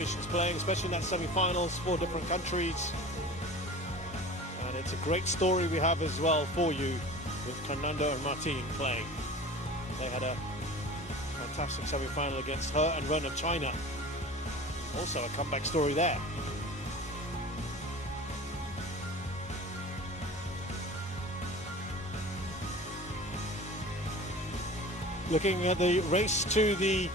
Playing, especially in that semi-finals, 4 different countries, and it's a great story we have as well for you with Carnando and Marthin playing. They had a fantastic semi-final against her and Ren of China. Also a comeback story there. Looking at the race to the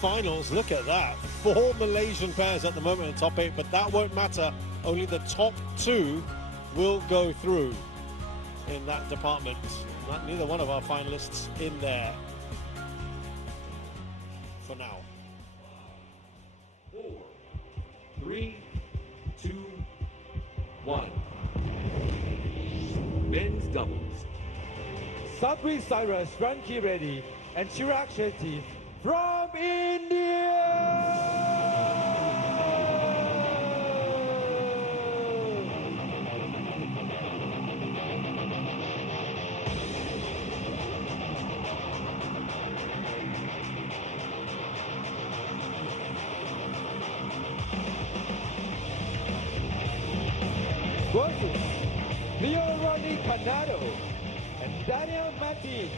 finals, look at that. 4 Malaysian pairs at the moment in the top 8, but that won't matter. Only the top 2 will go through in that department. Neither one of our finalists in there for now. 4, 3, 2, 1. Men's doubles. Sabri Cyrus, Rankireddy, and Shetty from India! Versus Carnando and Marthin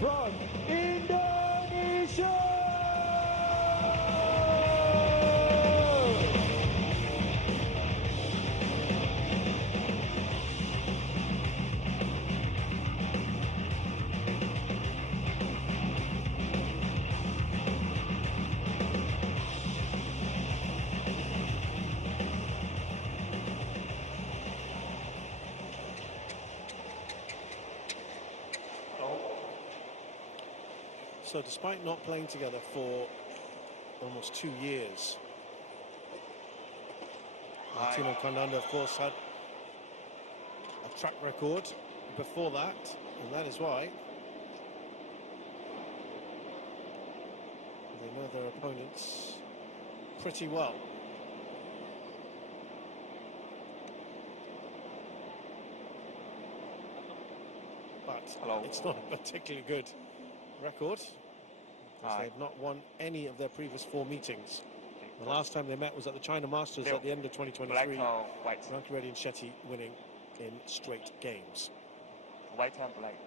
from Indonesia! So despite not playing together for almost 2 years, Marthin and Carnando, of course, had a track record before that, and that is why they know their opponents pretty well. But it's not a particularly good record, because they've not won any of their previous 4 meetings. The last time they met was at the China Masters at the end of 2023. Rankireddy and Shetty winning in straight games. White and black.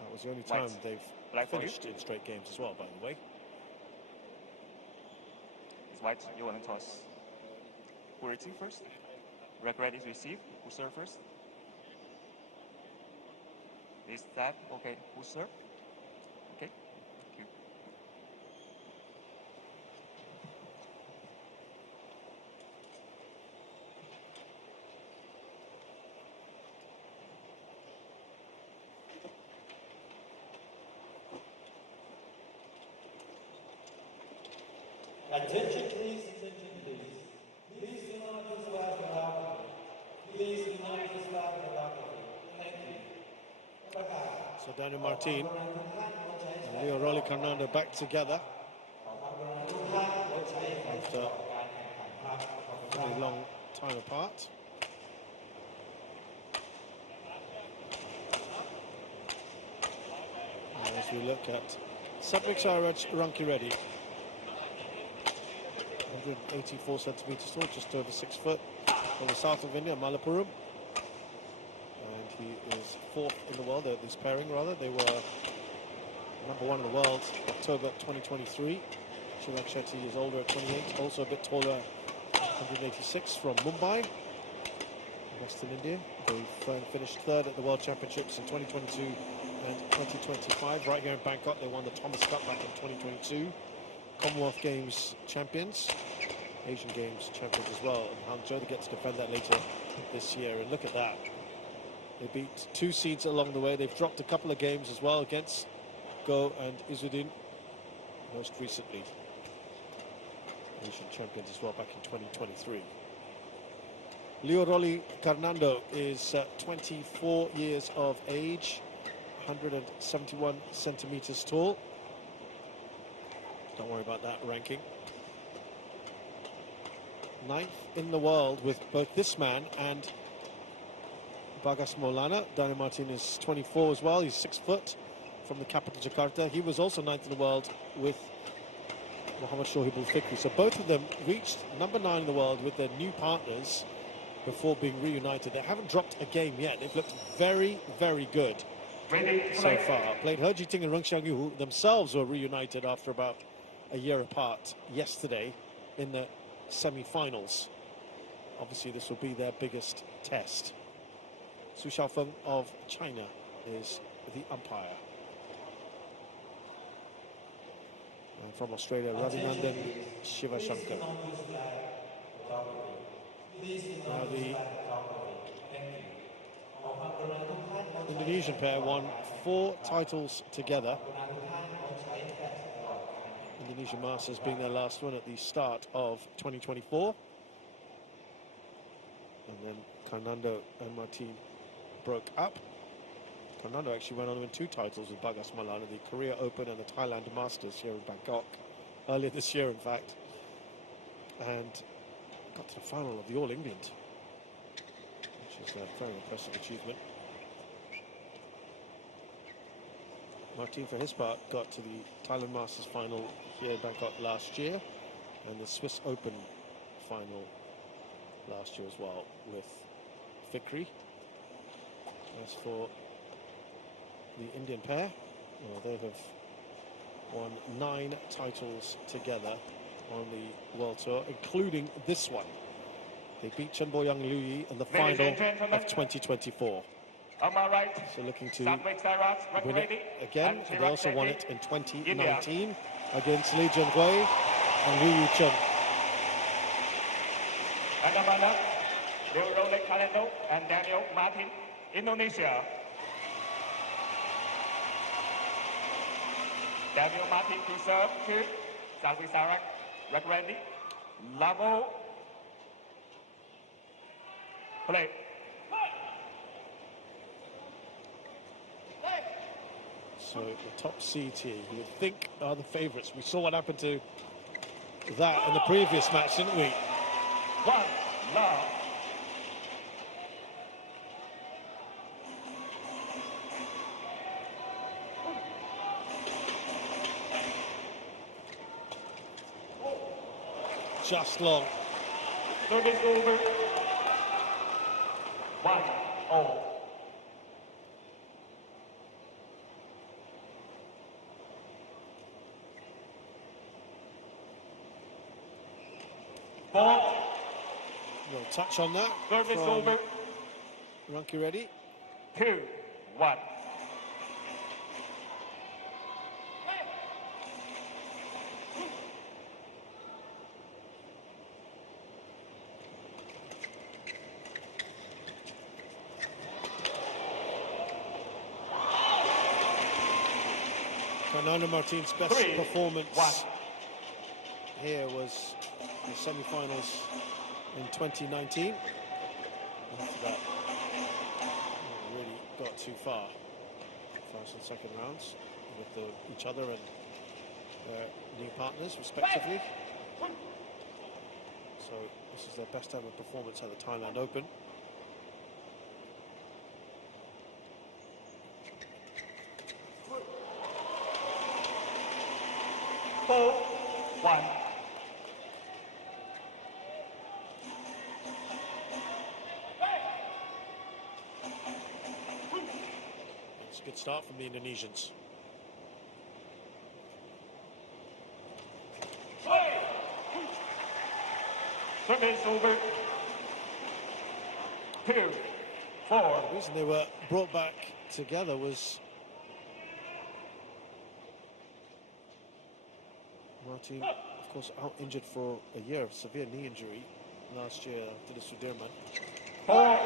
That was the only time they've finished in straight games as well, by the way. It's white. You want to toss. Who receive first? Rankireddy receive. Who serve first? Is that okay? Who serve? Okay. Thank you. Attention please, attention please. Please do not use loud and alcohol. Please do not use loud and alcohol. Thank you. So Daniel Marthin and Carnando back together after a very long time apart. And as we look at Sabri Rankireddy, 184 centimeters tall, just over 6 foot, from the south of India, Malappuram. And he is 4th in the world, this pairing rather. They were #1 in the world, October 2023. Shetty is older at 28, also a bit taller, 186, from Mumbai, Western India. They finished 3rd at the World Championships in 2022 and 2025. Right here in Bangkok, they won the Thomas Cup back in 2022. Commonwealth Games champions, Asian Games champions as well. And Hangzhou, they get to defend that later this year. And look at that. They beat 2 seeds along the way. They've dropped a couple of games as well against Go and Izzuddin, most recently. Asian champions as well back in 2023. Carnando is 24 years of age, 171 centimeters tall. Don't worry about that ranking. 9th in the world with both this man and Bagas Maulana. Daniel Marthin is 24 as well. He's 6 foot from the capital, Jakarta. He was also 9th in the world with Mohammad Shohibul Fikri. So both of them reached number 9 in the world with their new partners before being reunited. They haven't dropped a game yet. They've looked very, very good so far. Played Herjiting and Rungxiangyu, who themselves were reunited after about a year apart yesterday in the semi-finals. Obviously, this will be their biggest test. Su Xiaofeng of China is the umpire. And from Australia, Ravinandan Shivashankar. Now the Indonesian pair won 4 titles together. Indonesian Masters being their last one at the start of 2024. And then Carnando and Marthin broke up. Carnando actually went on to win 2 titles with Bagas Malan, the Korea Open and the Thailand Masters here in Bangkok earlier this year, in fact, and got to the final of the All England, which is a very impressive achievement. Marthin, for his part, got to the Thailand Masters final here in Bangkok last year, and the Swiss Open final last year as well with Fikri. As for the Indian pair, well, they have won 9 titles together on the World Tour, including this one. They beat Chen Boyang Liu Yi in the final of 2024. Right. So looking to win it again, and they also won it in 2019 against Li Junhui and Liu Yuchen. And Carnando and Daniel Marthin, Indonesia. Daniel Marthin to serve to Salvi Sarak, Rankireddy, Lavo. Play. So the top seeds here, you would think, are the favourites. We saw what happened to that in the previous match, didn't we? 1 love. Just long. Service over. 1-0. We'll touch on that. Service over. Rankireddy. 2-1. Carnando Marthin's best performance here was the semi-finals in 2019. After that, really got too far. First and second rounds with each other and their new partners, respectively. So this is their best ever performance at the Thailand Open. It's a good start from the Indonesians. Service over. 2-4. The reason they were brought back together was Marthin, of course, out injured for a year of severe knee injury last year after the Sudirman. 4.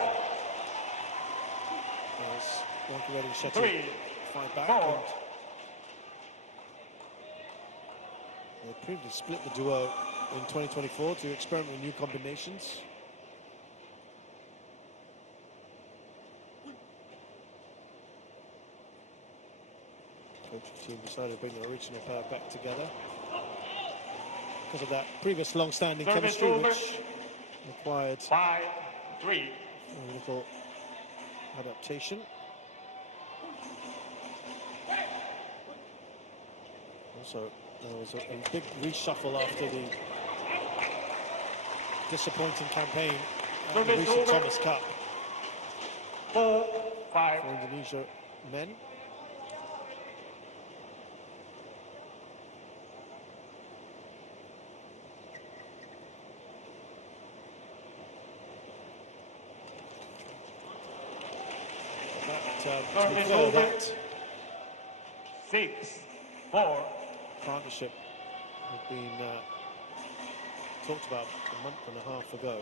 As Rankireddy and Shetty fight back, and they previously split the duo in 2024 to experiment with new combinations. Coaching team decided to bring the original pair back together because of that previous long-standing chemistry, which required 5-3. a little adaptation. Also, There was a big reshuffle after the disappointing campaign at the recent Thomas Cup 4-5. for Indonesia men. To be fair, that 6-4. partnership had been talked about a month and a half ago.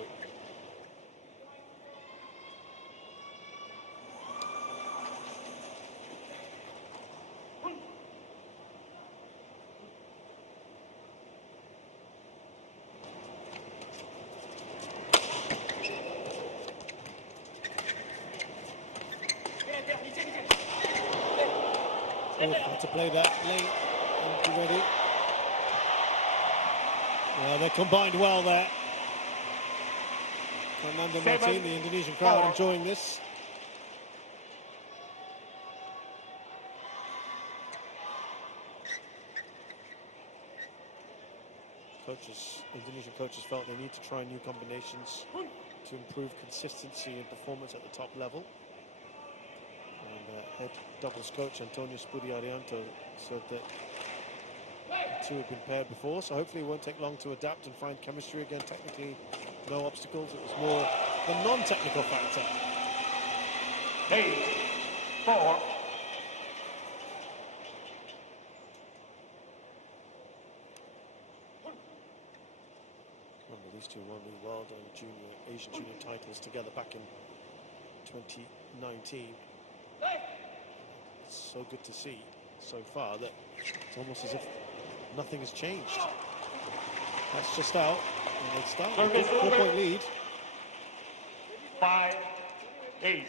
Had to play that late. Rankireddy. They combined well there. Carnando, Marthin, the Indonesian crowd enjoying this. Indonesian coaches felt they need to try new combinations to improve consistency and performance at the top level. And head doubles coach Antonio Spudiarianto said that the two have been paired before, so hopefully it won't take long to adapt and find chemistry again. Technically, no obstacles. It was more the non-technical factor. 8-4. Remember, these two won the World and Asian Junior titles together back in 2019. It's so good to see so far that it's almost as if nothing has changed. That's just out, and they start with a 4-point lead. 5-8.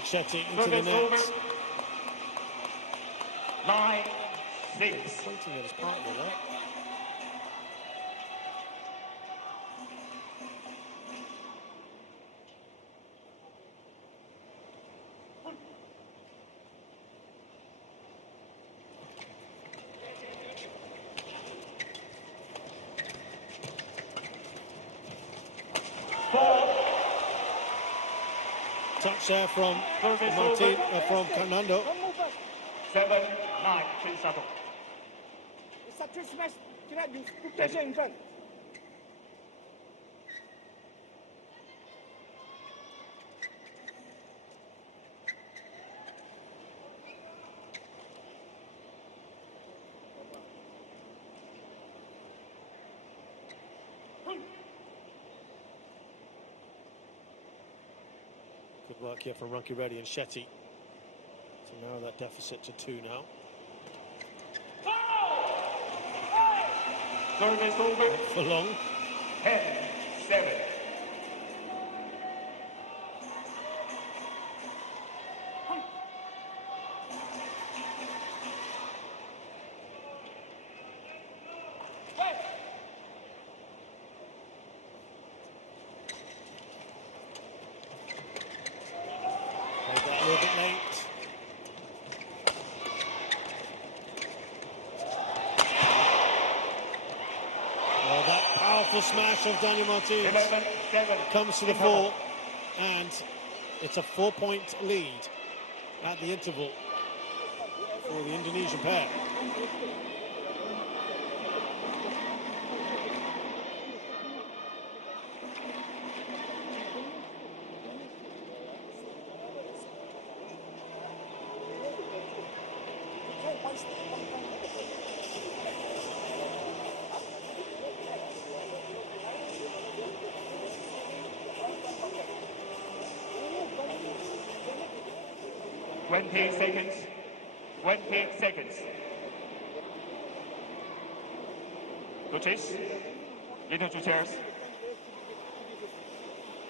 Shetty into the net. 9-6. Pointing at his partner there. Touch there from Marthin, from Carnando. 7-9. 3-1. Success match cannot be put pressure in front. Good work here from Rankireddy and Shetty to narrow that deficit to 2 now. Service over. Not for long. 10-7. Played that a little bit late. That powerful smash of Daniel Marthin 11-7. comes to the fore, and it's a 4-point lead at the interval for the Indonesian pair. Seconds. 20 seconds. Coaches, into two chairs.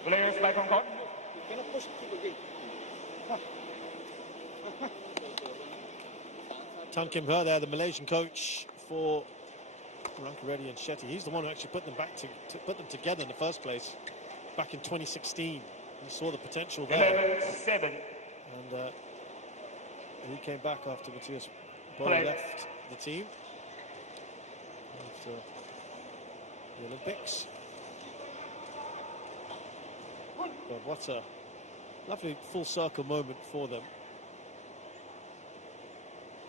Players back on court. Tan Kim Her there, the Malaysian coach for Rankireddy and Shetty. He's the one who actually put them back to put them together in the first place back in 2016. He saw the potential there. 11-7. And he came back after Matthias Bo left the team after the Olympics. But what a lovely full circle moment for them.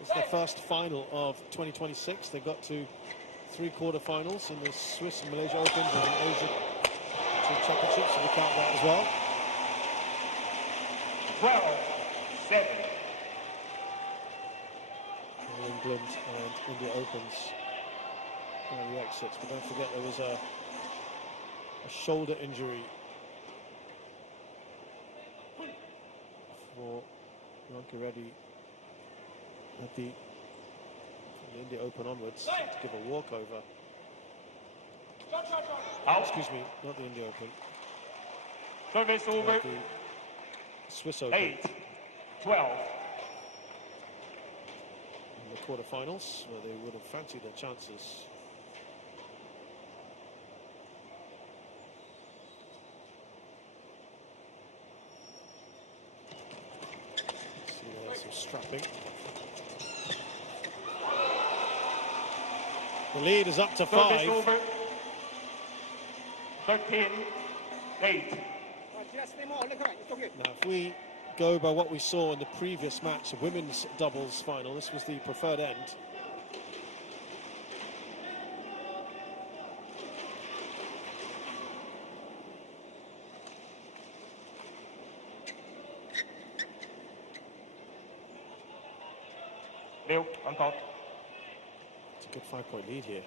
It's their first final of 2026. They got to 3 quarterfinals in the Swiss and Malaysia Opens and the Asia Championships, so we count that as well. 12-7. England and India Opens the exits, but don't forget there was a shoulder injury for Rankireddy at from the India Open onwards to give a walkover. Excuse me, not the India Open. Service over. The Swiss Open. 8-12. In the quarterfinals, where they would have fancied their chances. See there, some strapping. The lead is up to 5. Over. 13-8. Now, if we go by what we saw in the previous match, the women's doubles final, this was the preferred end. Bill, on top. It's a good 5-point lead here.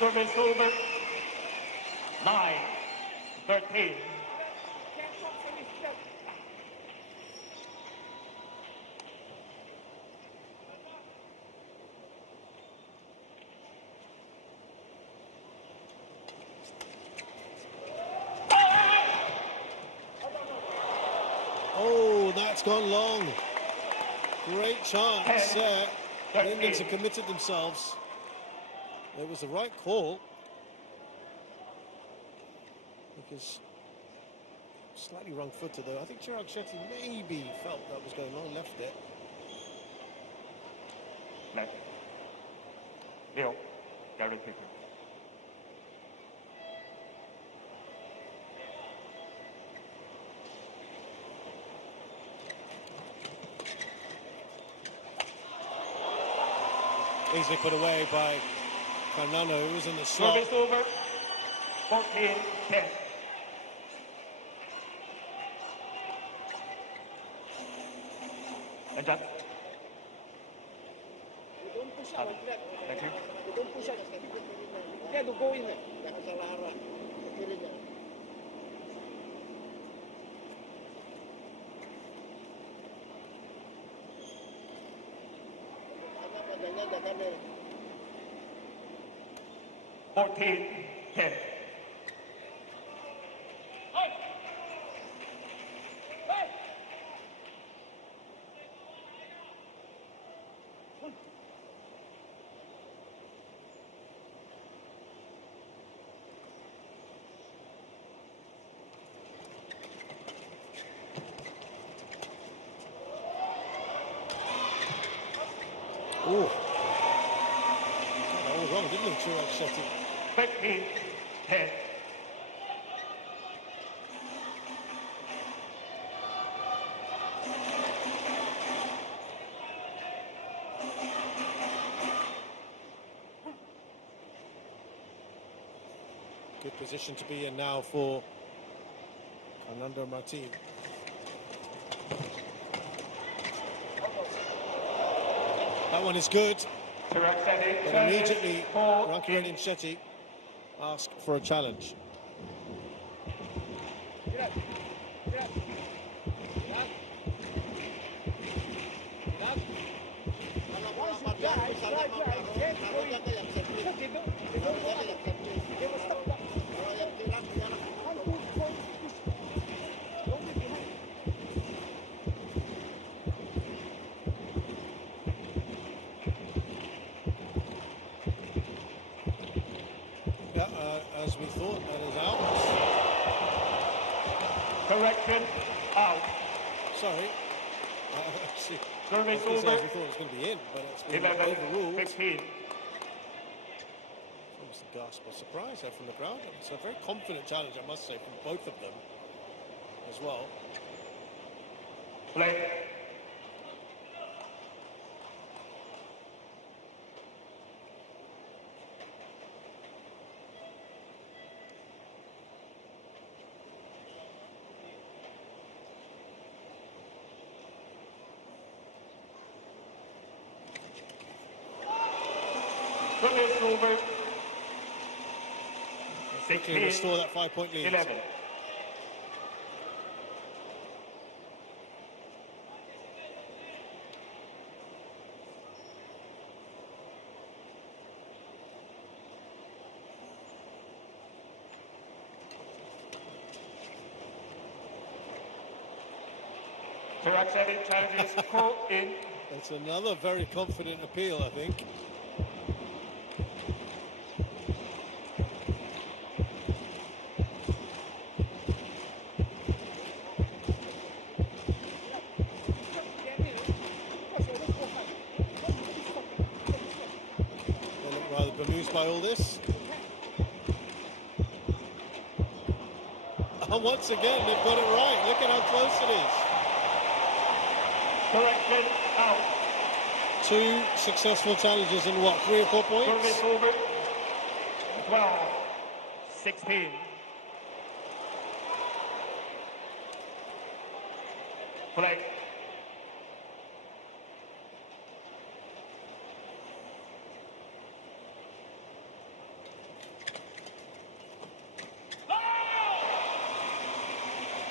Service over. 9-13. Oh, that's gone long. Great chance. The Indians have committed themselves. It was the right call, because slightly wrong-footed though. I think Chirag Shetty maybe felt that was going on, left it. Left. Bill, Gary Picker. Easily put away by Carnando, who was in the slot. Service over. 14-10. And Jack. Don't push out. Thank you. Don't push out. You have to go in there. Jangan salah arah. Kirinya. Badannya jangan deh. 14-10. Oh, that was wrong, didn't he, Chirag Shetty? 15-10. Good position to be in now for Carnando Marthin. That one is good. But immediately, Rankireddy and Shetty ask for a challenge. As we thought, that is out. Correction, out. Sorry. Actually, Service we over. thought it was going to be in, but it's been 11, overruled. 15. Almost a gasp of surprise there from the crowd. It's a very confident challenge, I must say, from both of them as well. Play. Service over. Quickly restore that 5-point lead. 11. Rankireddy challenges call in. It's another very confident appeal, I think. They look rather bemused by all this. And once again, they've got it right. Look at how close it is. Correction, out. 2 successful challenges in what, 3 or 4 points? Service over. 12, 16. Play.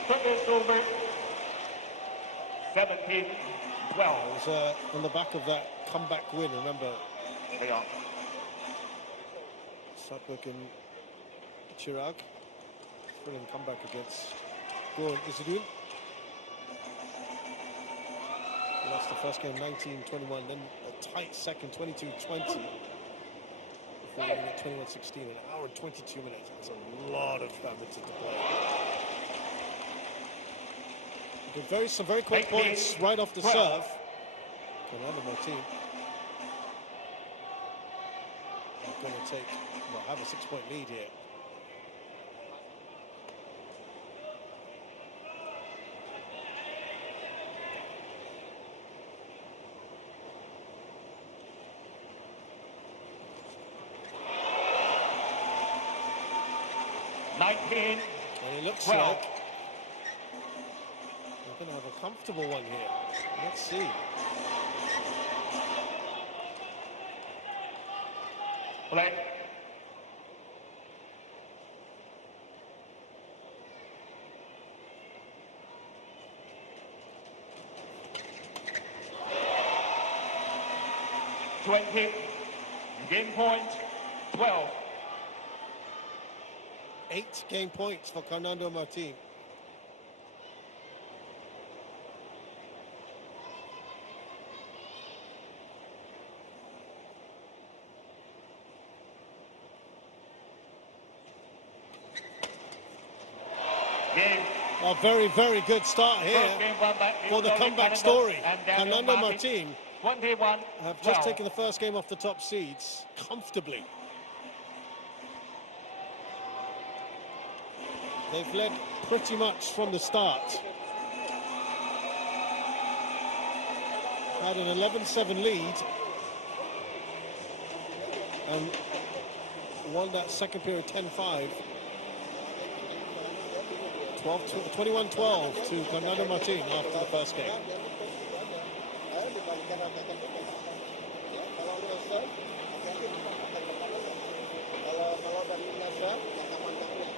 Service over. 17, 12. It was on the back of that comeback win, remember? Hang on. Satbuk and Chirag. Brilliant comeback against Goran Izudin. Lost the first game 19-21, then a tight second 22-20. Before winning at 21-16, an hour and 22 minutes. That's a lot of badminton to play. Some very quick points right off the serve. Carnando Marthin. They're going to have a 6-point lead here. And it looks like we're going to have a comfortable one here. Let's see. Play. Game point, 12. 8 game points for Carnando Marthin. A very, very good start here for the comeback story. Carnando Marthin have just taken the first game off the top seeds comfortably. They've led pretty much from the start. Had an 11-7 lead and won that second period 10-5. 21-12 to Carnando Marthin after the first game. Dibandingkan raketan itu ya, kalau dia serve hati-hati mantapkan kepala kalau dari serve jangan mantapnya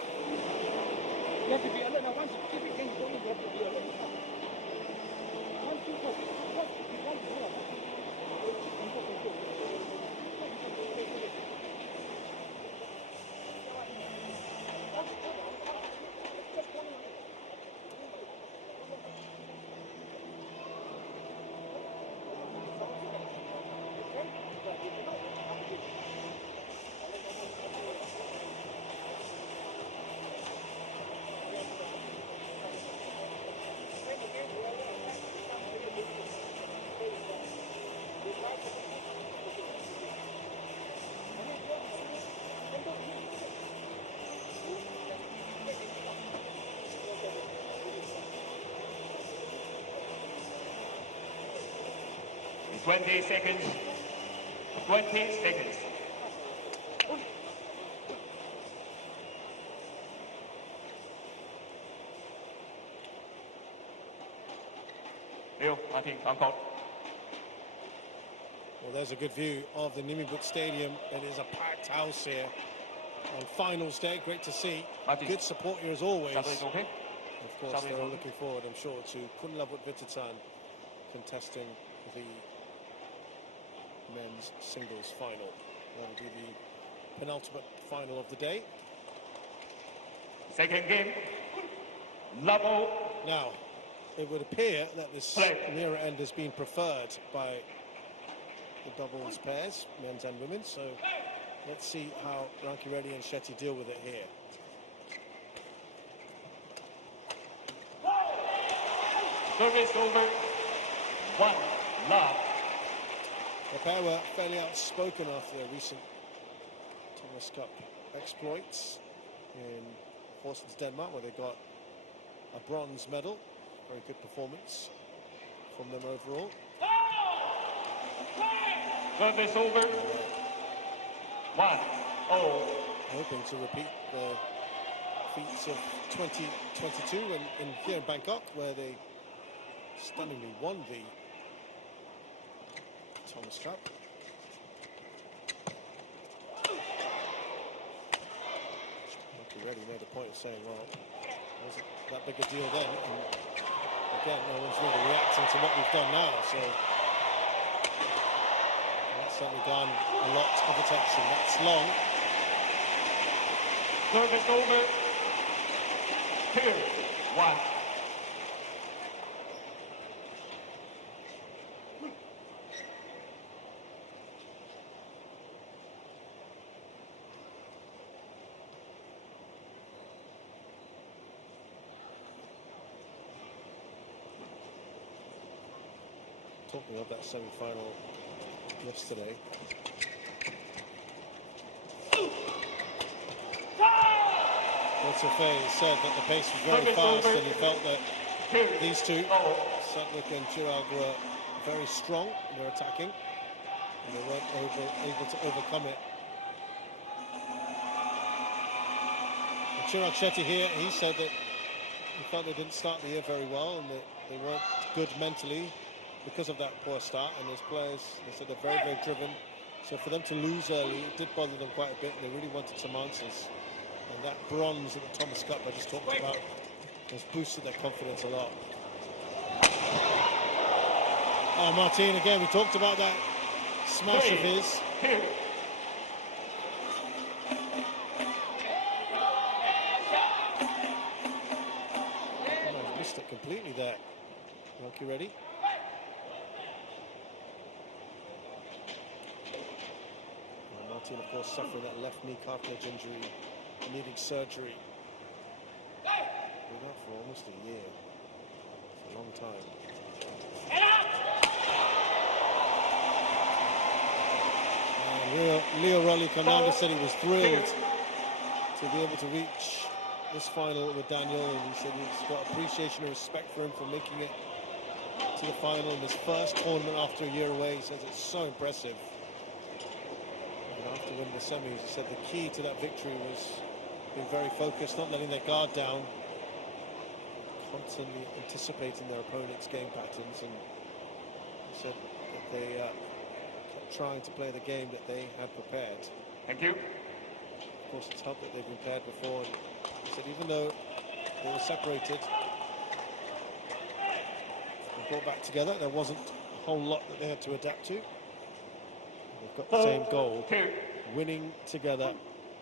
ya to be alert now once keep it going you have to be alert once you go what you want to do 20 seconds. 20 seconds. Marthin, on court. Well, there's a good view of the Nimibutr Stadium. It is a packed house here on finals day. Great to see. Marthin. Good support here as always. Okay. Of course, they're all looking forward, I'm sure, to Nimibutr contesting the men's singles final. That will be the penultimate final of the day. Second game. Level. Now, it would appear that this nearer end has been preferred by the doubles pairs, men's and women's. So let's see how Rankireddy and Shetty deal with it here. Service over. 1 love. The pair were fairly outspoken after their recent Thomas Cup exploits in Horsens, Denmark, where they got a bronze medal. Very good performance from them overall. Service over. 1-0. Hoping to repeat the feats of 2022 and here in Bangkok, where they stunningly won the Thomas Cup. Rankireddy made a point of saying, well, it wasn't that big a deal then. And again, no one's really reacting to what we've done now, so that's certainly gone a lot of attention. That's long. Service over. 2-1. Talking of that semi-final yesterday. Fei said that the pace was very fast and he felt that these two, Sutlick and Chirag, were very strong in their attacking and they weren't able to overcome it. And Chirag Shetty here, he said that he felt they didn't start the year very well and that they weren't good mentally because of that poor start, and as players, they said they're very, very driven. So for them to lose early, it did bother them quite a bit, and they really wanted some answers. And that bronze at the Thomas Cup I just talked about has boosted their confidence a lot. Oh, Marthin again, we talked about that smash of his. Oh, missed it completely there. Rankireddy. Marthin, of course, suffering that left knee cartilage injury, needing surgery. Been out for almost a year. It's a long time. And Leo Rolly Carnando said he was thrilled to be able to reach this final with Daniel, and he said he's got appreciation and respect for him for making it to the final in his first tournament after a year away. He says it's so impressive. After winning the semis, he said the key to that victory was being very focused, not letting their guard down, constantly anticipating their opponent's game patterns, and said that they kept trying to play the game that they had prepared. Thank you. Of course, it's helped that they've been paired before, and he said even though they were separated and brought back together, there wasn't a whole lot that they had to adapt to. They've got the same goal, winning together.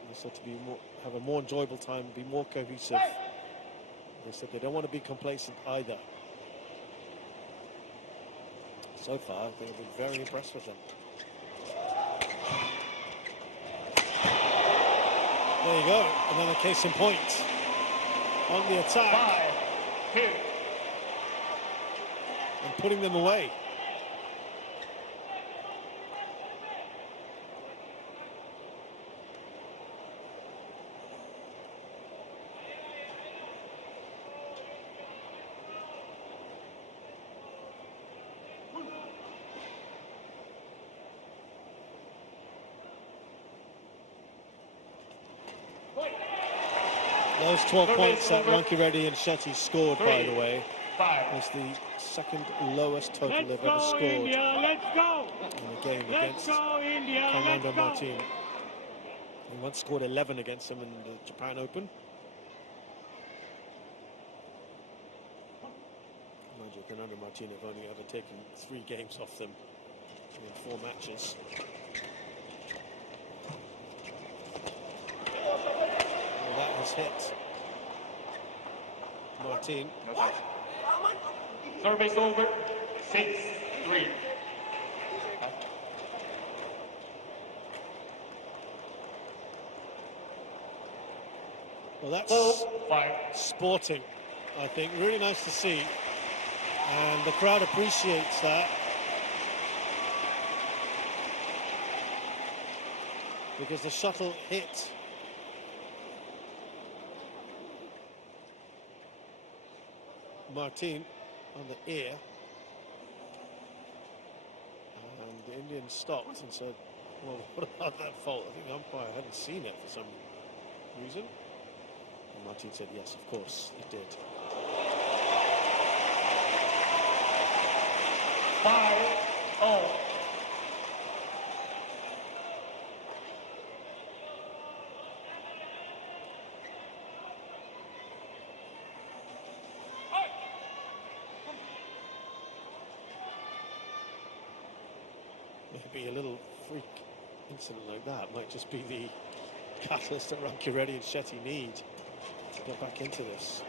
They said to be more, have a more enjoyable time, be more cohesive. They said they don't want to be complacent either. So far, they've been very impressed with them. There you go, another case in point on the attack. 5-2. And putting them away. Those 12 points that Rankireddy and Shetty scored, by the way, was the second lowest total they've ever scored in a game against Carnando and Marthin. He once scored 11 against them in the Japan Open. Mind you, Carnando and Marthin have only ever taken 3 games off them in 4 matches. That has hit Marthin. Service over. 6-3. Well, that's sporting, I think. Really nice to see. And the crowd appreciates that. Because the shuttle hit Marthin on the ear, and the Indian stopped and said, well, what about that fault? I think the umpire hadn't seen it for some reason. And Marthin said, yes, of course, it did. 5-0. Maybe a little freak incident like that might just be the catalyst that Rankireddy and Shetty need to get back into this.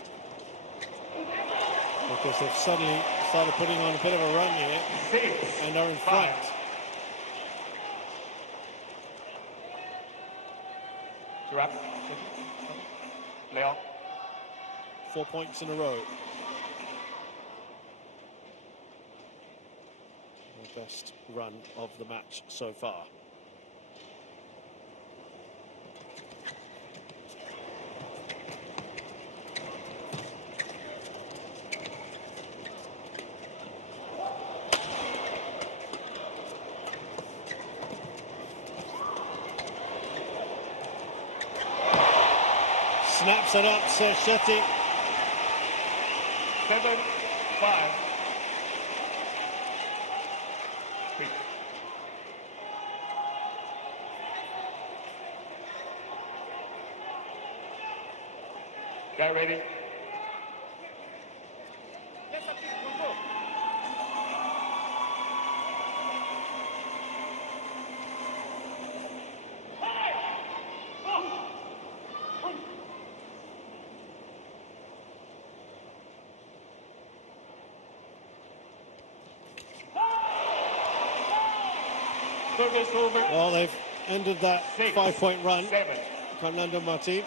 Because they've suddenly started putting on a bit of a run here and are in front. Leon. 4 points in a row. The best run of the match so far. Snaps it up, says Shetty. 7-5. Get ready. Service over. Well, they've ended that 5-point run. 7. Carnando Marthin.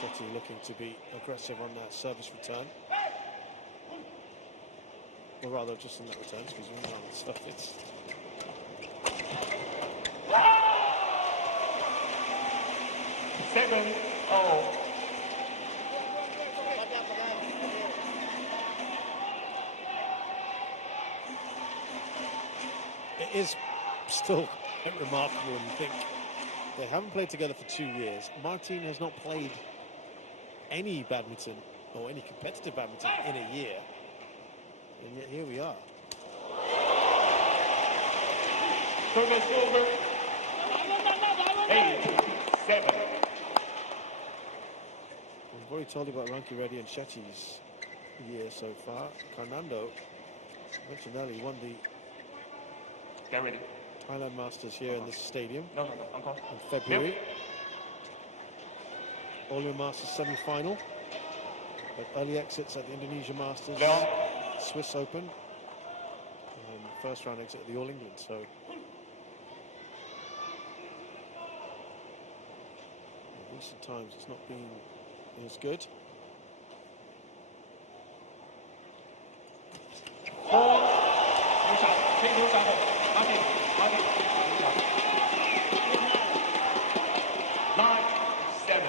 Shetty looking to be aggressive on that service return. Or rather, just on that return, excuse me, not on the stuff. It's 7-0. It is still quite remarkable when you think They haven't played together for 2 years. Marthin has not played any badminton or any competitive badminton in a year. And yet here we are. Service over. 8-7. We've already told you about Rankireddy and Shetty's year so far. Carnando, mentioned earlier, he won the Get ready. Thailand Masters here in this stadium No, Uncle. in February. All-Year Masters semi-final. But early exits at the Indonesia Masters, Leon. Swiss Open, and first round exit at the All England. So in recent times it's not been as good. 9-7.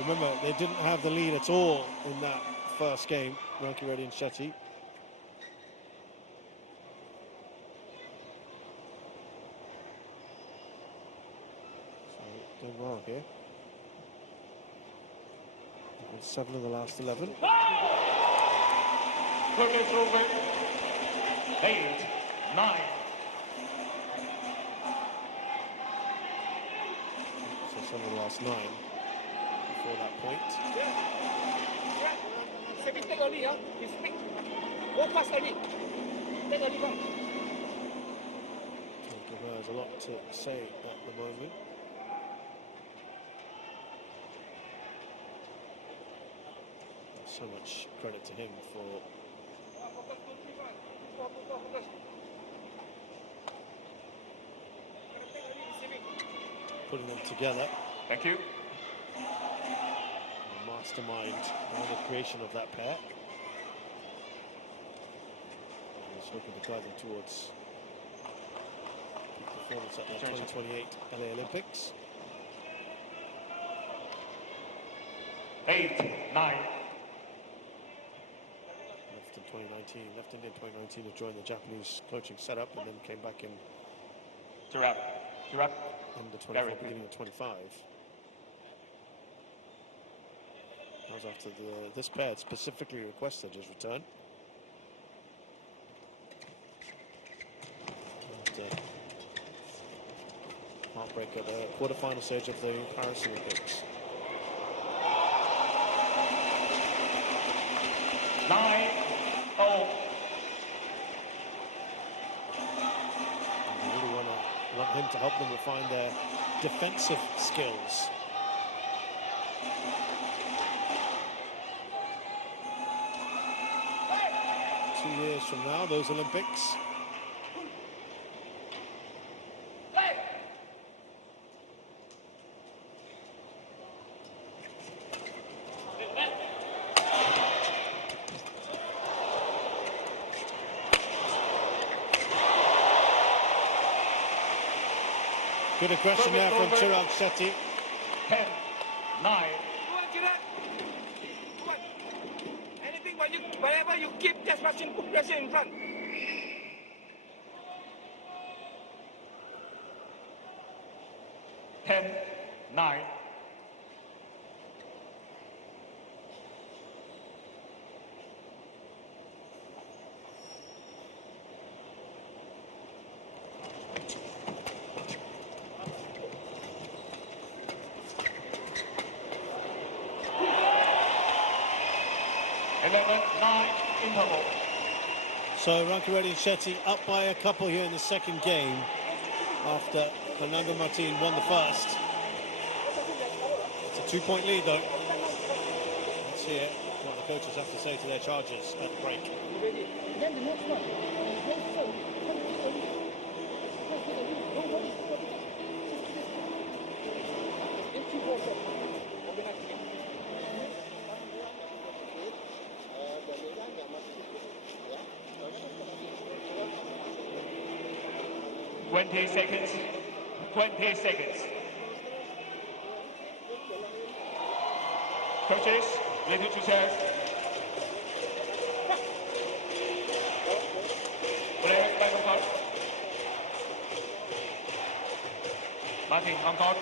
Remember, they didn't have the lead at all in that first game, Rankireddy and Shetty. So, doing well here. 7 of the last 11. Service over. 8-9. So 7 of the last 9 before that point. Take early, huh? He's quick. Go fast early. Take early ball. Giver has a lot to say at the moment. So much credit to him for putting them together. Thank you. Mastermind behind the creation of that pair. He's hoping to guide them towards peak performance at the 2028 LA Olympics. 8-9. Left in 2019 to join the Japanese coaching setup and then came back in To wrap. under 24, beginning of 25. That was after this pair had specifically requested his return. After heartbreak at the quarterfinal stage of the Paris Olympics. 9-0. They really want him to help them refine their defensive skills. Two years from now, those Olympics. Good aggression there from Shetty. 10-9. Anything whenever you keep just rushing, put pressure in front. 10-9. Interval. So Rankireddy and Shetty up by a couple here in the second game after Fernando Martin won the first. It's a 2-point lead though. Let's hear what the coaches have to say to their charges at the break. Seconds. 20 seconds. Coaches, ready to chairs. Marthin on court.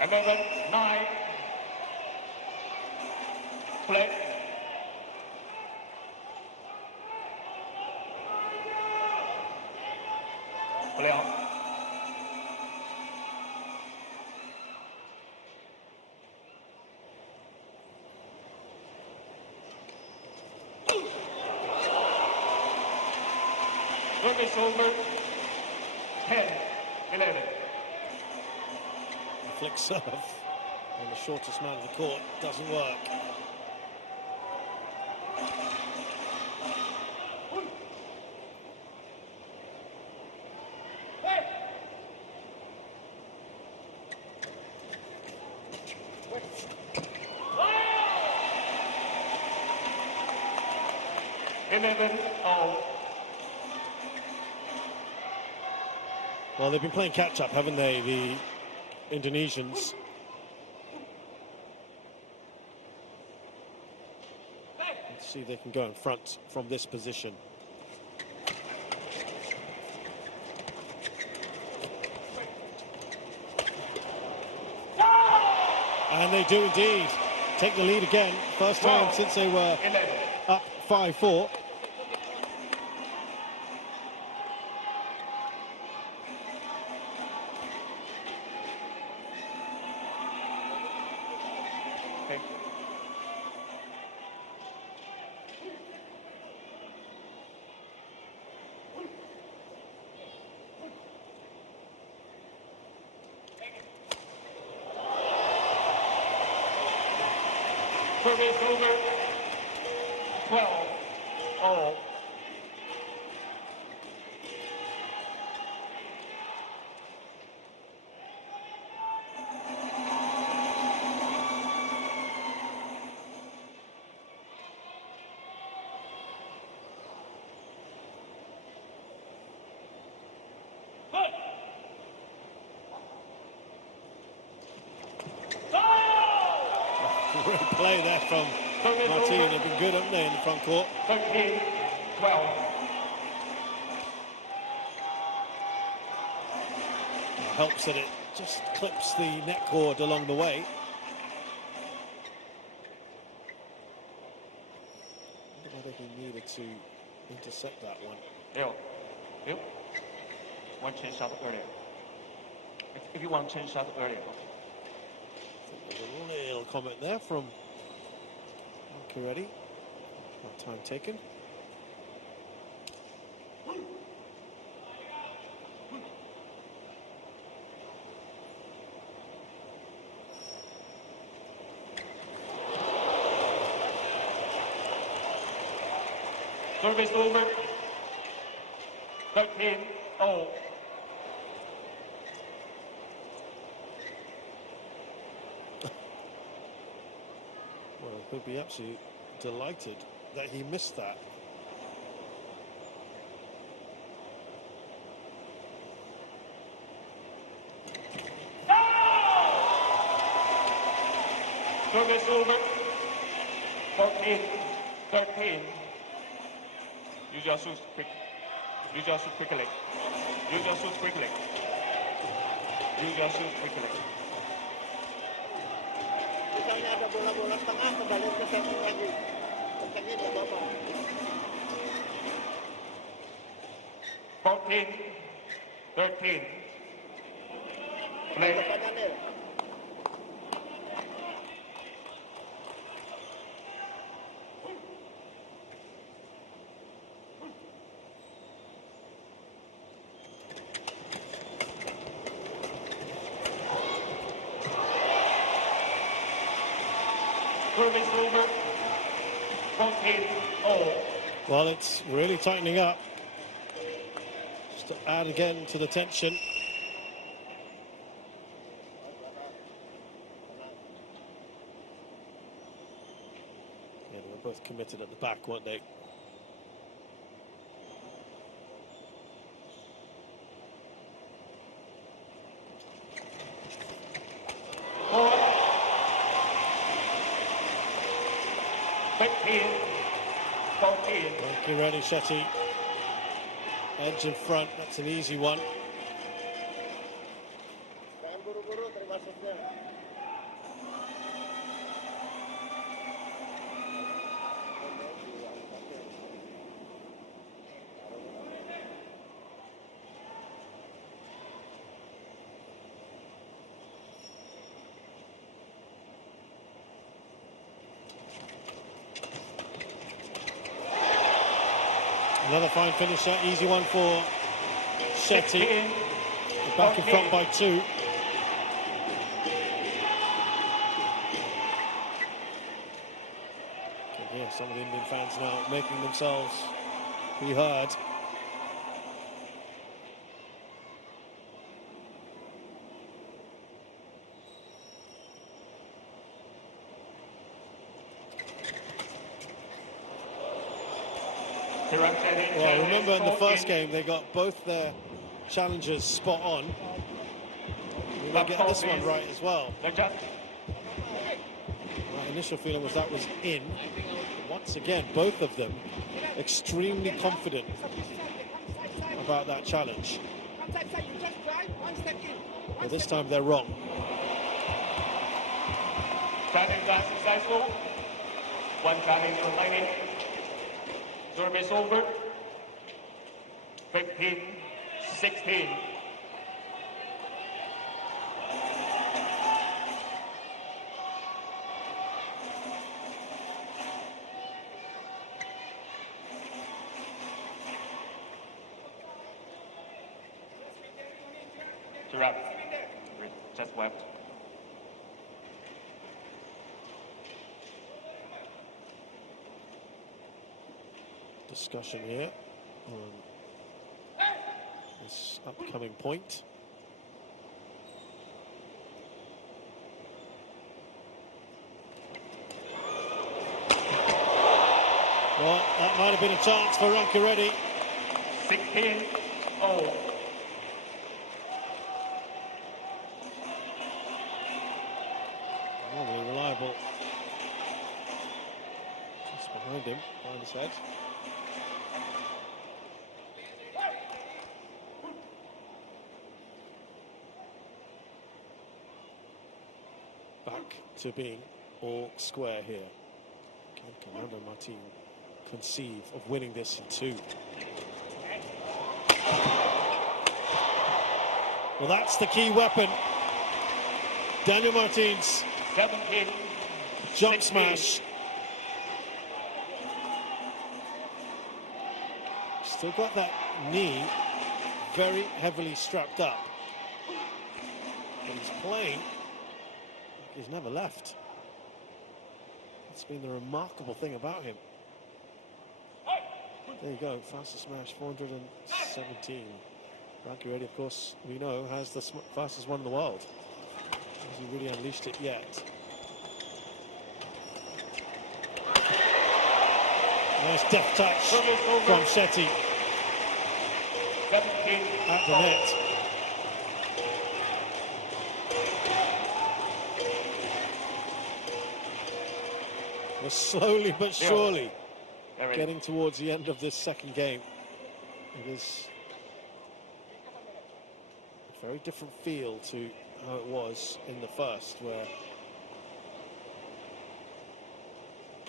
And then 9. Play. Play on. Service over. 10-11. Flick serve on the shortest man of the court doesn't work. Well, they've been playing catch-up, haven't they, the Indonesians? Let's see if they can go in front from this position. And they do indeed take the lead again. First time since they were up 5-4. Service over. 12-all. Great play there from Marthin. They've been good, haven't they, in the front court? 13-12. Helps that it just clips the net cord along the way. I don't know whether he needed to intercept that one. Yep. One change shot earlier. If you want to change shot earlier. There's a little comment there from Rankireddy. Not time taken. Service over. 13-all. Well, he'll be absolutely delighted that he missed that. Service over. 14-13. Use your shoes quick. Use your shoes quickly. Use your shoes quickly. Use your shoes quickly. Misalnya ada bola-bola tengah kembali ke satu lagi. Tekannya ke bawah. 14-13. Play. Depannya nih. Service over. 14-all. Well, it's really tightening up. Just to add again to the tension. Yeah, they were both committed at the back, weren't they? 15, 14. Rankireddy, Shetty. Edge in front, that's an easy one. Jangan buru-buru termasuknya. Another fine finisher, easy one for Shetty. Back in front by 2. Yeah, some of the Indian fans now making themselves be heard. Well, remember in the first game they got both their challengers spot on. We will get this one right as well. My initial feeling was that was in. Once again, both of them extremely confident about that challenge. But this time they're wrong. Challenge are successful. One challenge remaining. Service over. 15, 16. To wrap. Just left. Discussion here on this upcoming point. Well, that might have been a chance for Rankireddy. 16, oh. Normally reliable. Just behind him, behind his head. Back to being all square here. Can Carnando and Marthin conceive of winning this in 2? Well, that's the key weapon. Daniel Martin's 17, jump 16. smash. Still got that knee very heavily strapped up. But he's playing. He's never left. That's been the remarkable thing about him. There you go, fastest smash, 417. Rankireddy, of course, we know, has the fastest one in the world. Has he really unleashed it yet? Nice deft touch from Shetty at the net. We're slowly but surely getting towards the end of this second game. It is a very different feel to how it was in the first, where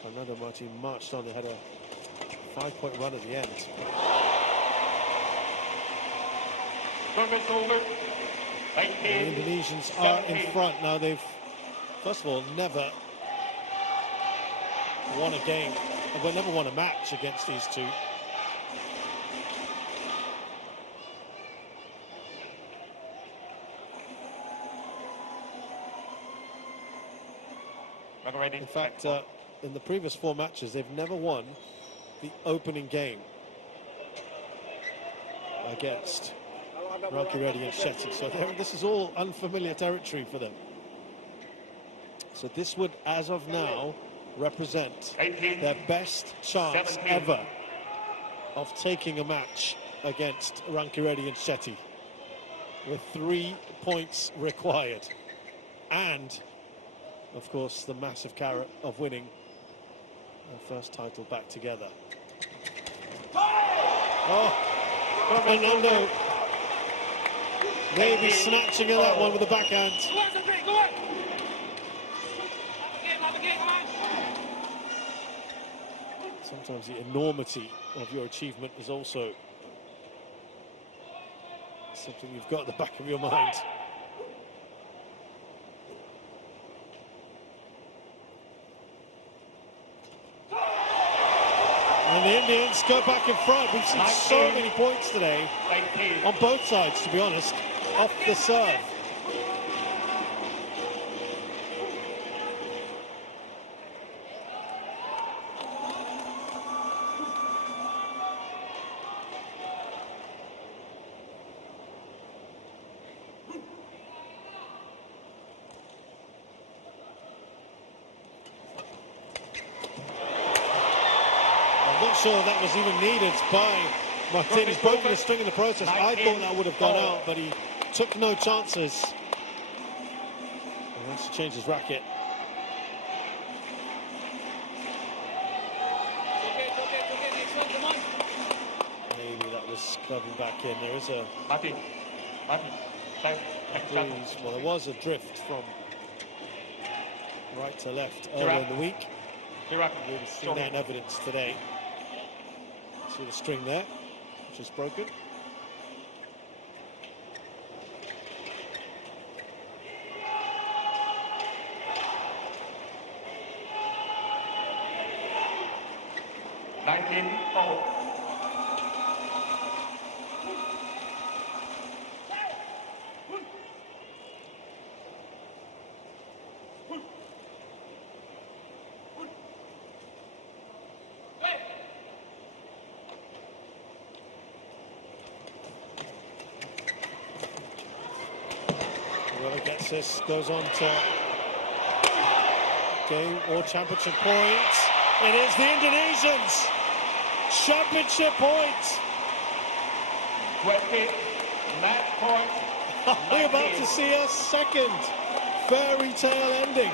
Carnando Marthin marched on. They had a 5-point run at the end. Service over. The Indonesians are in front now. They've, first of all, never won a game, but never won a match against these two. In fact, in the previous 4 matches, they've never won the opening game against Rankireddy and Shetty. So this is all unfamiliar territory for them. So this would, as of now, represent 18, their best chance 17. ever of taking a match against Rankireddy and Shetty, with 3 points required, and of course the massive carrot of winning Their first title back together. Oh, Carnando maybe snatching at that one with the backhand. Sometimes the enormity of your achievement is also something you've got at the back of your mind. And the Indians go back in front. We've seen so many points today on both sides, to be honest, off the serve. Sure that was even needed by Marthin. He's broken the string in the process. I thought that would have gone out, but he took no chances. And wants to change his racket. Maybe that was clubbing back in. There is a Marthin. freeze. Well, there was a drift from right to left earlier in the week. We've seen that in evidence today. See the string there, which is broken. Whoever gets this goes on to game or championship points. It is the Indonesians. Championship points. 20 match point. We're about to see a second fairy tale ending.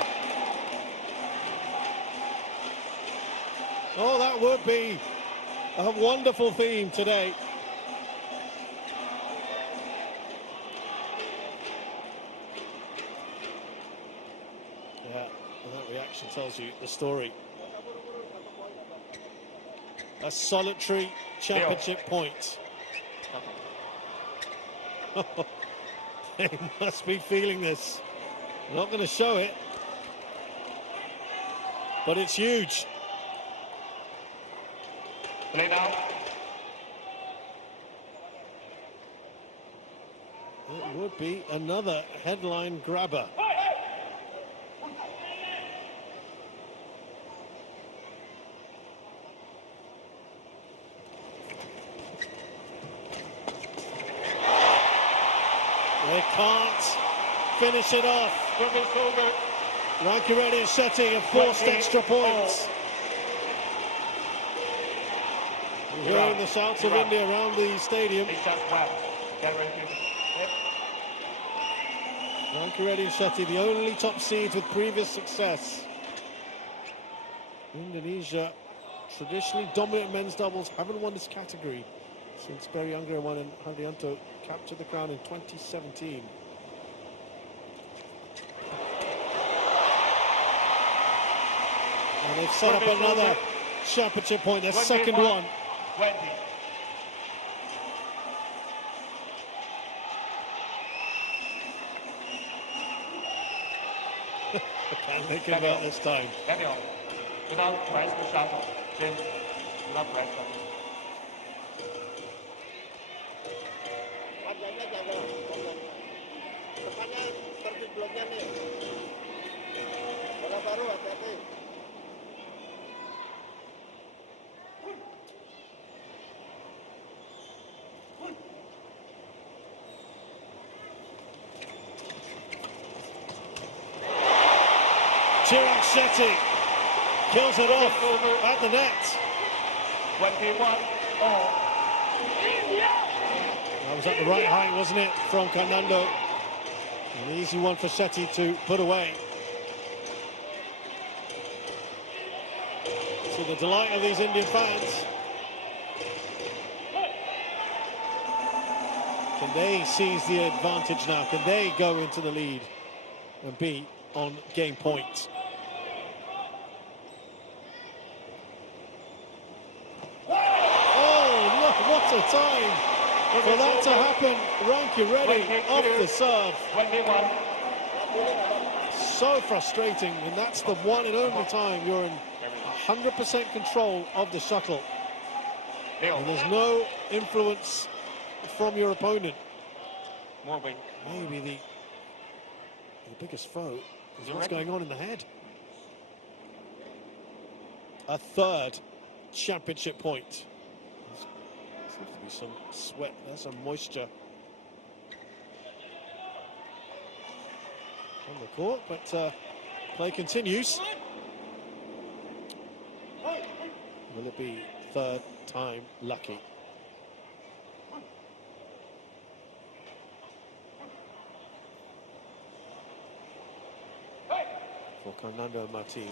Oh, that would be a wonderful theme today. Yeah, and that reaction tells you the story. A solitary championship point. They must be feeling this. They're not going to show it, but it's huge. Play down. It would be another headline grabber. They can't finish it off. Rankireddy and Shetty have forced extra points. Here in the south of India, around the stadium. Rankireddy and Shetty, the only top seeds with previous success. Indonesia, traditionally dominant men's doubles, haven't won this category since Barry Ungar and Handianto captured the crown in 2017. And they've set up another championship point, their second one. 20. Can they convert this time? Daniel, without press the shuttle. James, without press shuttle. Wajahnya jaga, depannya seperti bloknya nih. Bola baru, hati-hati. Shetty kills it off at the net. 21 all. That was at the right height, wasn't it, from Carnando? An easy one for Shetty to put away. to the delight of these Indian fans. Can they seize the advantage now? Can they go into the lead and be on game point? Oh, look, what a time for that to happen. Rankireddy off the serve. 1v1. So frustrating, and that's the one and only time you're in 100% control of the shuttle. And there's no influence from your opponent. More win. Maybe the biggest foe is what's going on in the head. A third championship point. There seems to be some sweat there, some moisture on the court, but play continues. Will it be third time lucky? For Carnando and Marthin.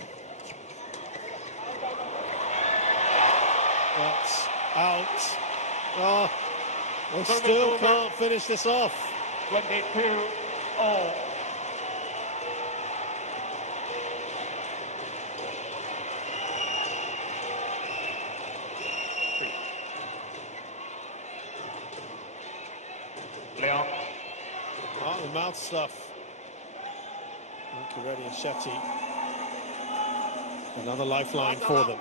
That's out. Oh, they still can't finish this off. 22-all. Leon. Out the mouth stuff. Rankireddy and Shetty. Another lifeline for them.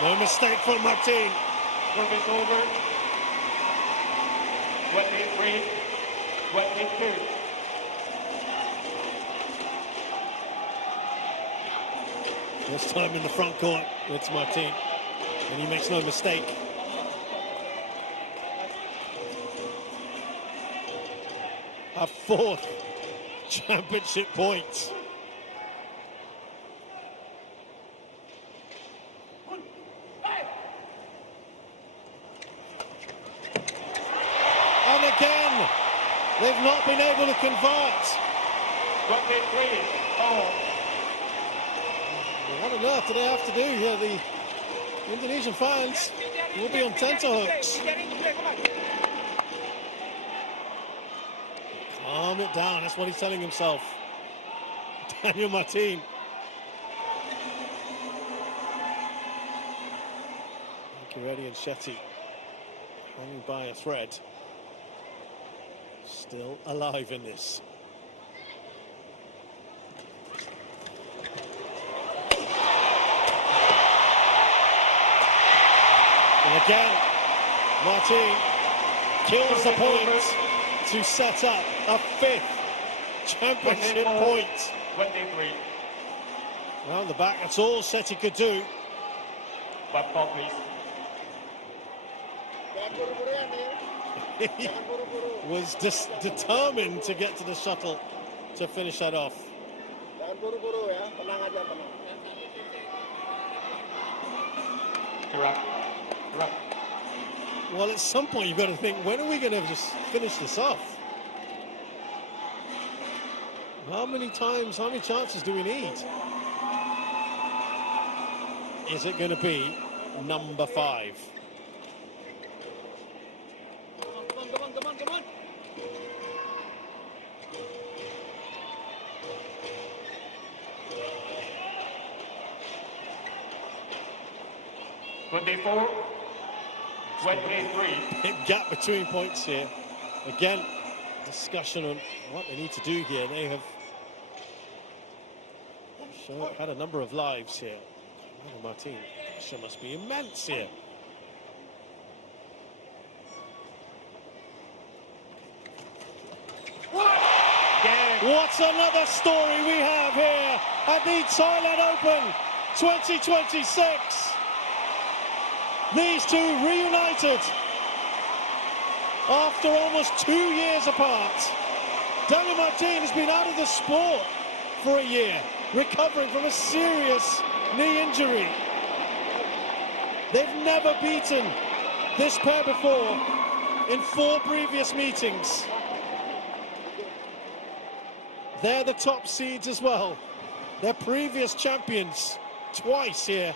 No mistake from Marthin. Service over. 23, 22. This time in the front court, it's Marthin, and he makes no mistake. A fourth championship point. And again, they've not been able to convert. 23-all. What on earth do they have to do here? The Indonesian fans will be on tenterhooks. Calm it down, that's what he's telling himself. Daniel Marthin. Rankireddy and Shetty hanging by a thread. Still alive in this. And again, Marthin kills the point to set up a fifth championship point. 23. Round the back, that's all Shetty could do. Back ball, please. He was just determined to get to the shuttle to finish that off. Correct. Well, at some point you've got to think, when are we going to just finish this off? How many times, how many chances do we need? Is it going to be number 5? Come on. 24, 23. Big gap between points here. Again, discussion on what they need to do here. They have had a number of lives here. Marthin, pressure must be immense here. What another story we have here at the Thailand Open 2026. These two reunited after almost 2 years apart. Daniel Marthin has been out of the sport for a year, recovering from a serious knee injury. They've never beaten this pair before in 4 previous meetings. They're the top seeds as well. They're previous champions twice here.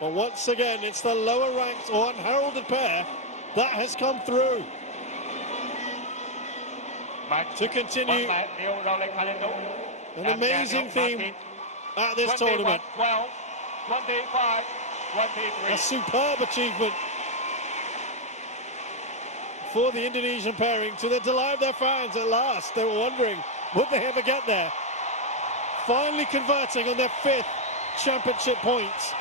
But once again, it's the lower ranked or unheralded pair that has come through to continue an amazing theme at this tournament. 12, 25, 23. A superb achievement for the Indonesian pairing, to the delight of their fans at last. They were wondering, would they ever get there? Finally converting on their 5th championship points.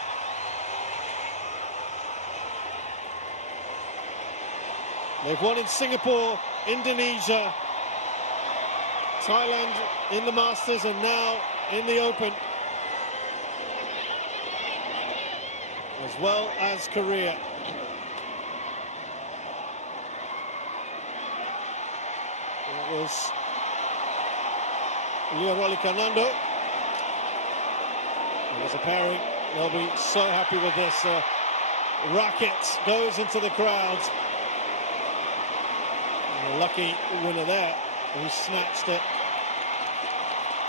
They've won in Singapore, Indonesia, Thailand in the Masters, and now in the Open, as well as Korea. It was Carnando. There's a pairing. They'll be so happy with this. Racket goes into the crowd. And a lucky winner there, who snatched it.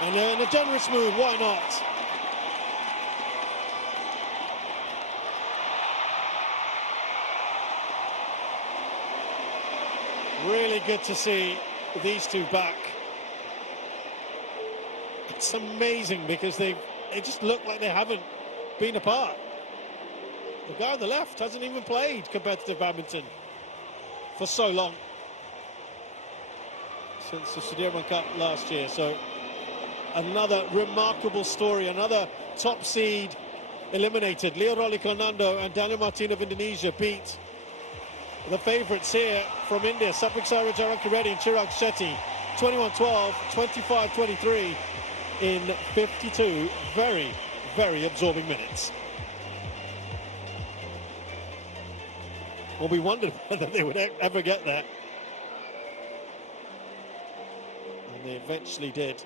And in a generous move, why not? Really good to see these two back. It's amazing because they just look like they haven't been apart. The guy on the left hasn't even played competitive badminton for so long, since the Sudirman Cup last year. So another remarkable story, another top seed eliminated. Carnando and Daniel Marthin of Indonesia beat the favourites here from India, Rankireddy and Shetty, 21-12, 25-23 in 52 very, very absorbing minutes. Well, we wondered whether they would ever get there. And they eventually did.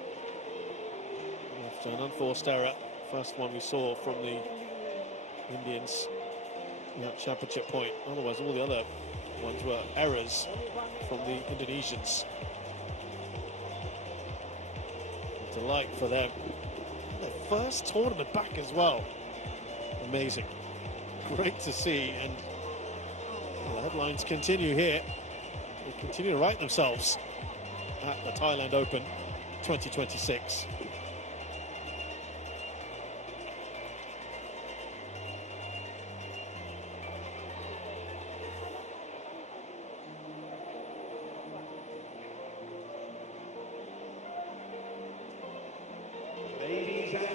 After an unforced error, first one we saw from the Indians at championship point. Otherwise, all the other ones were errors from the Indonesians. A delight for them. Their first tournament back as well. Amazing. Great to see. And the headlines continue here. They continue to write themselves at the Thailand Open 2026.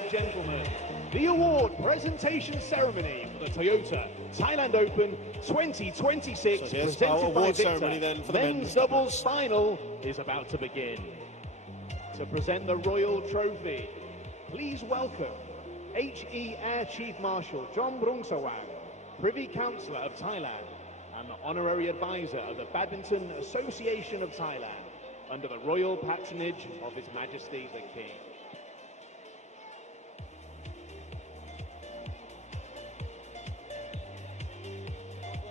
Gentlemen, the award presentation ceremony for the Toyota Thailand Open 2026, so here's presented our by award Victor. ceremony then for the men's doubles final is about to begin. To present the Royal Trophy, please welcome HE Air Chief Marshal John Brungsawang, Privy Councillor of Thailand and the Honorary Advisor of the Badminton Association of Thailand, under the royal patronage of His Majesty the King.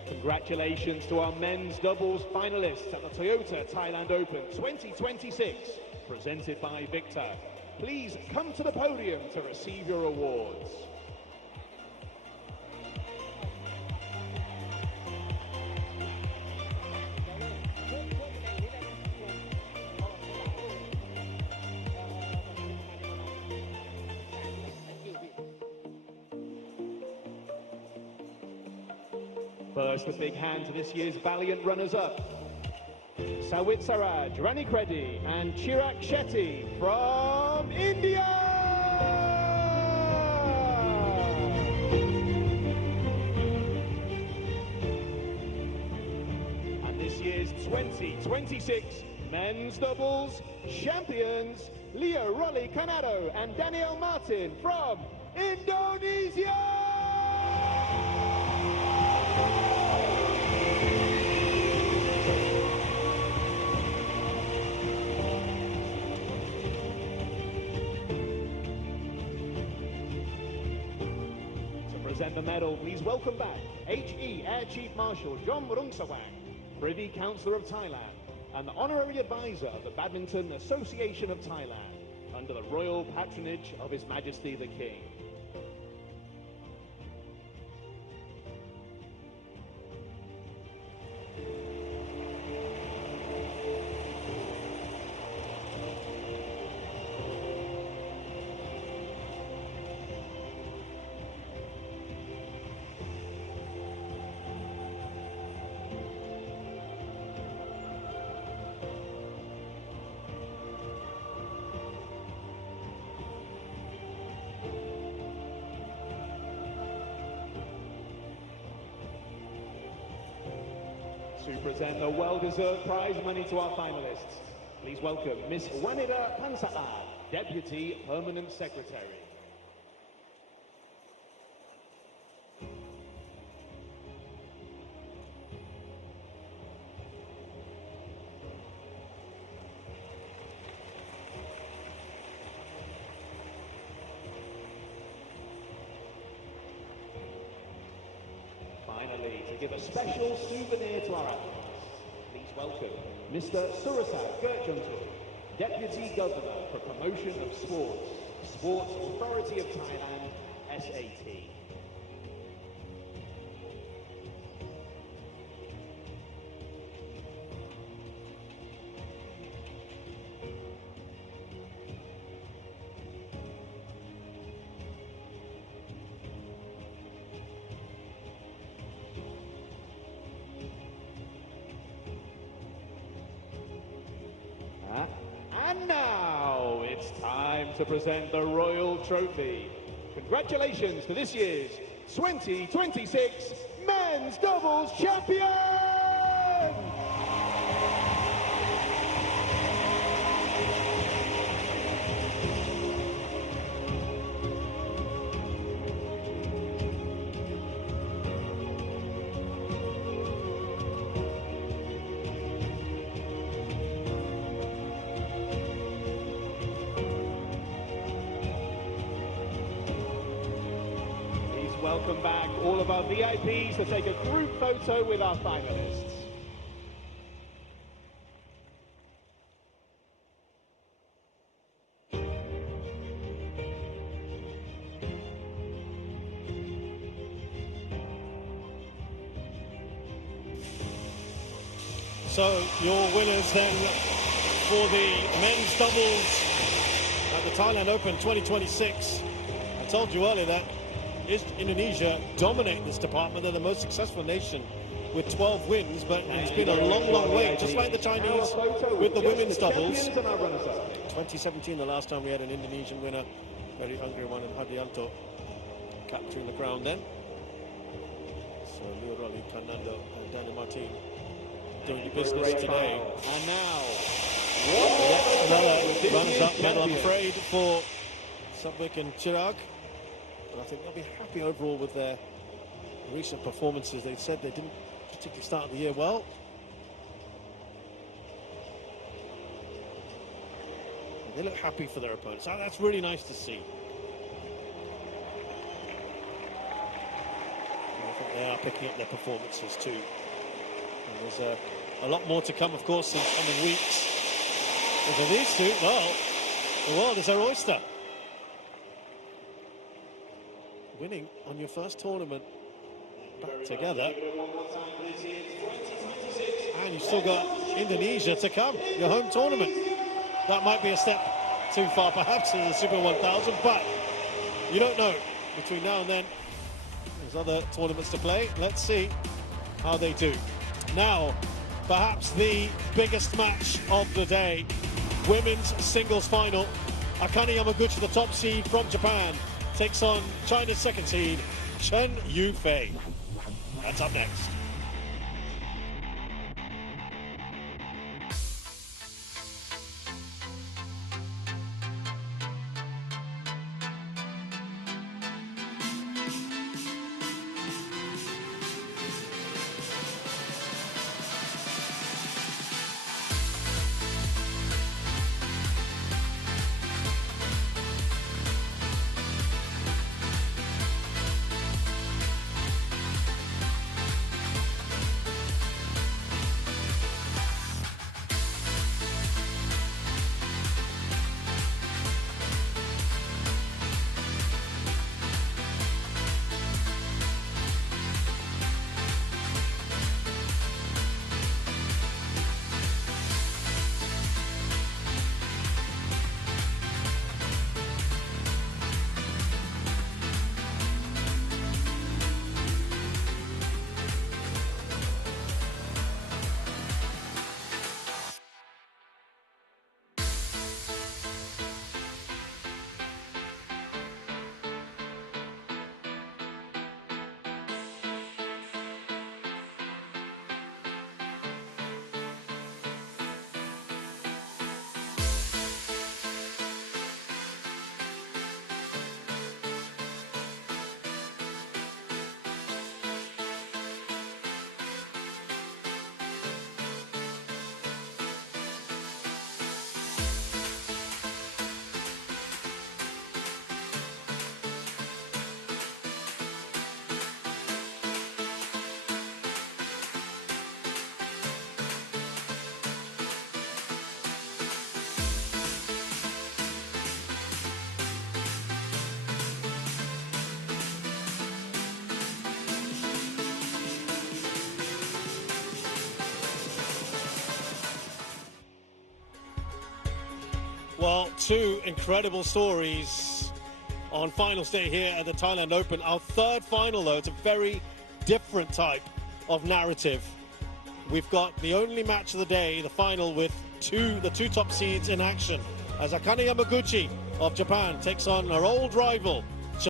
Congratulations to our men's doubles finalists at the Toyota Thailand Open 2026, presented by Victor. Please come to the podium to receive your awards. First, a big hand to this year's valiant runners-up. Sawit Saraj, Rankireddy and Chirag Shetty from India! And this year's 2026 men's doubles champions, Carnando and Daniel Marthin from Indonesia! present the medal, please welcome back HE Air Chief Marshal Jomrung Sawang, Privy Councillor of Thailand, and the Honorary Advisor of the Badminton Association of Thailand, under the royal patronage of His Majesty the King. To present the well-deserved prize money to our finalists, please welcome Miss Wanida Pansa'a, Deputy Permanent Secretary. Finally, to give a special souvenir to our athletes, please welcome Mr. Surasat Gertjantul, Deputy Governor for Promotion of Sports, Sports Authority of Thailand, SAT. And now it's time to present the Royal Trophy. Congratulations to this year's 2026 Men's Doubles Champion! Welcome back all of our VIPs to take a group photo with our finalists. So your winners then for the men's doubles at the Thailand Open 2026. I told you earlier that Indonesia dominate this department. They're the most successful nation with 12 wins, but it's been a long, long wait, just like the Chinese with the women's doubles. 2017, the last time we had an Indonesian winner, very hungry one, and Hadianto capturing the crown then. So Liorali, Carnando, and Danny Marthin doing the business today. And now, another runners-up medal, I'm afraid, for Subwik and Chirag. And I think they'll be happy overall with their recent performances. They said they didn't particularly start the year well. And they look happy for their opponents. So that's really nice to see. And I think they are picking up their performances too. And there's a lot more to come, of course, in coming weeks. And for these two, well, the world is their oyster. Winning on your first tournament back together, and you've still got Indonesia to come, your home tournament. That might be a step too far perhaps in the Super 1000, but you don't know. Between now and then there's other tournaments to play. Let's see how they do. Now perhaps the biggest match of the day, women's singles final. Akane Yamaguchi, the top seed from Japan, takes on China's second seed, Chen Yufei. That's up next. Well, two incredible stories on finals day here at the Thailand Open. Our third final, though, it's a very different type of narrative. We've got the only match of the day, the final, with the two top seeds in action, as Akane Yamaguchi of Japan takes on her old rival